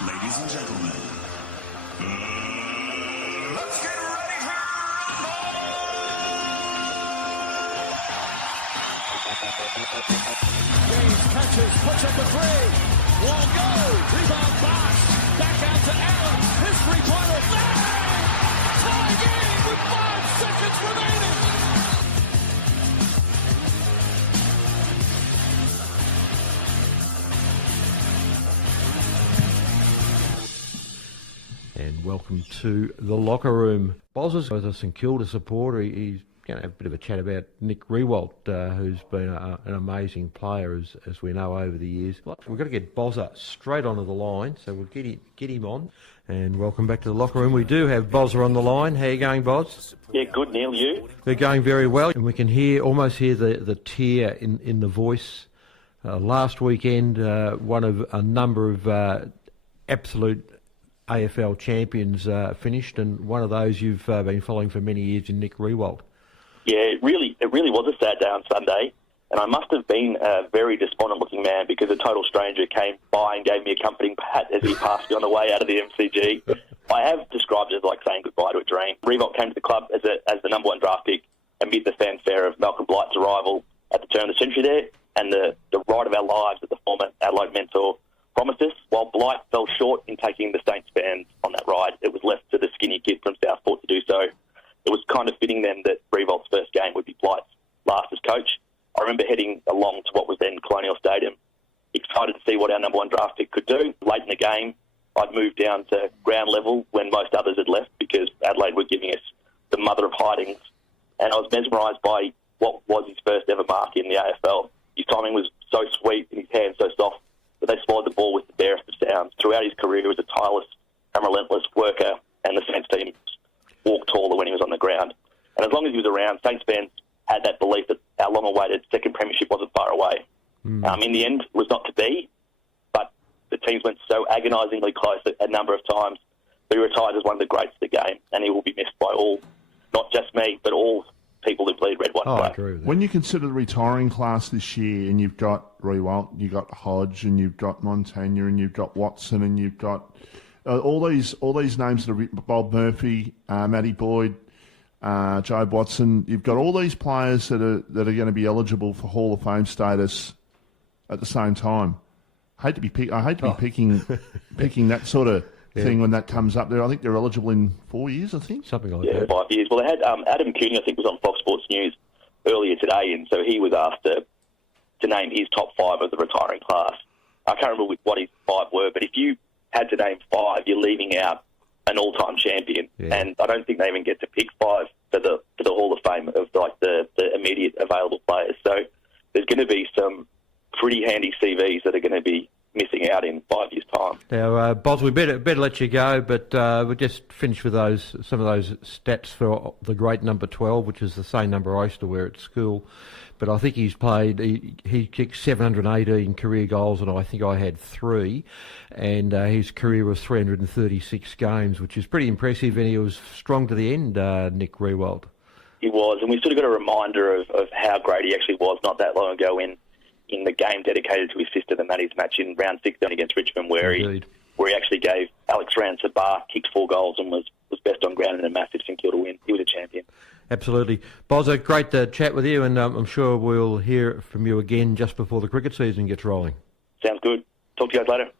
Ladies and gentlemen, let's get ready to James catches, puts up the three. Won't go. Rebound Bosch. Back out to Allen. His three-pointer. Bang! Tie game with 5 seconds remaining. And welcome to the locker room. Bozza's a St Kilda supporter. He's going to have a bit of a chat about Nick Riewoldt, who's been an amazing player, as we know, over the years. We've got to get Bozza straight onto the line, so we'll get him on. And welcome back to the locker room. We do have Bozza on the line. How are you going, Boz? Yeah, good, Neil. You? They're going very well, and we can almost hear the tear in the voice. Last weekend, one of a number of absolute AFL champions finished, and one of those you've been following for many years in Nick Riewoldt. Yeah, it really was a sad day on Sunday, and I must have been a very despondent-looking man because a total stranger came by and gave me a comforting pat as he passed me on the way out of the MCG. I have described it as like saying goodbye to a dream. Riewoldt came to the club as the number one draft pick amid the fanfare of Malcolm Blight's arrival at the turn of the century there, and the ride of our lives that the former Adelaide mentor promised us. While Blight fell short in taking the Saints fans on that ride, it was left to the skinny kid from Southport to do so. It was kind of fitting then that Riewoldt's first game would be Blight's last as coach. I remember heading along to what was then Colonial Stadium, excited to see what our number one draft pick could do. Late in the game, I'd moved down to ground level when most others had left because Adelaide were giving us the mother of hidings. And I was mesmerised by what was his first ever mark in the AFL. His timing was so sweet and his hands so soft that they swallowed the ball with the barest of sounds. Throughout his career, he was a tireless and relentless worker, and the Saints team walked taller when he was on the ground. And as long as he was around, Saints fans had that belief that our long-awaited second premiership wasn't far away. In the end, it was not to be, but the teams went so agonisingly close a number of times. He retired as one of the greats of the game, and he will be missed by all, not just me, but all people who bleed red, white, and I grey. agree with that. When you consider the retiring class this year, and you've got Riewoldt, you've got Hodge, and you've got Montagna, and you've got Watson, and you've got all these names that are Bob Murphy, Matty Boyd, Joe Watson. You've got all these players that are going to be eligible for Hall of Fame status at the same time. I hate to be picking that sort of thing when that comes up there. I think they're eligible in 4 years, I think. Something like Yeah, that. 5 years. Well, they had Adam Cooney, I think, was on Fox Sports News earlier today, and so he was asked to name his top 5 of the retiring class. I can't remember what his 5 were, but if you had to name 5, you're leaving out an all-time champion, and I don't think they even get to pick 5 for the Hall of Fame of like the immediate available players. So there's going to be some pretty handy CVs that are going to be missing out in 5 years' time. Now, Boz, we better let you go, but we'll just finish with some of those stats for the great number 12, which is the same number I used to wear at school. But I think he kicked 718 career goals, and I think I had 3. And his career was 336 games, which is pretty impressive, and he was strong to the end, Nick Riewoldt. He was, and we sort of got a reminder of how great he actually was not that long ago in the game dedicated to his sister, the Maddie's match in round 16 against Richmond, where he actually gave Alex Rance-Sabar, kicked 4 goals and was best on ground in a massive St Kilda win. He was a champion. Absolutely. Bozza, great to chat with you, and I'm sure we'll hear from you again just before the cricket season gets rolling. Sounds good. Talk to you guys later.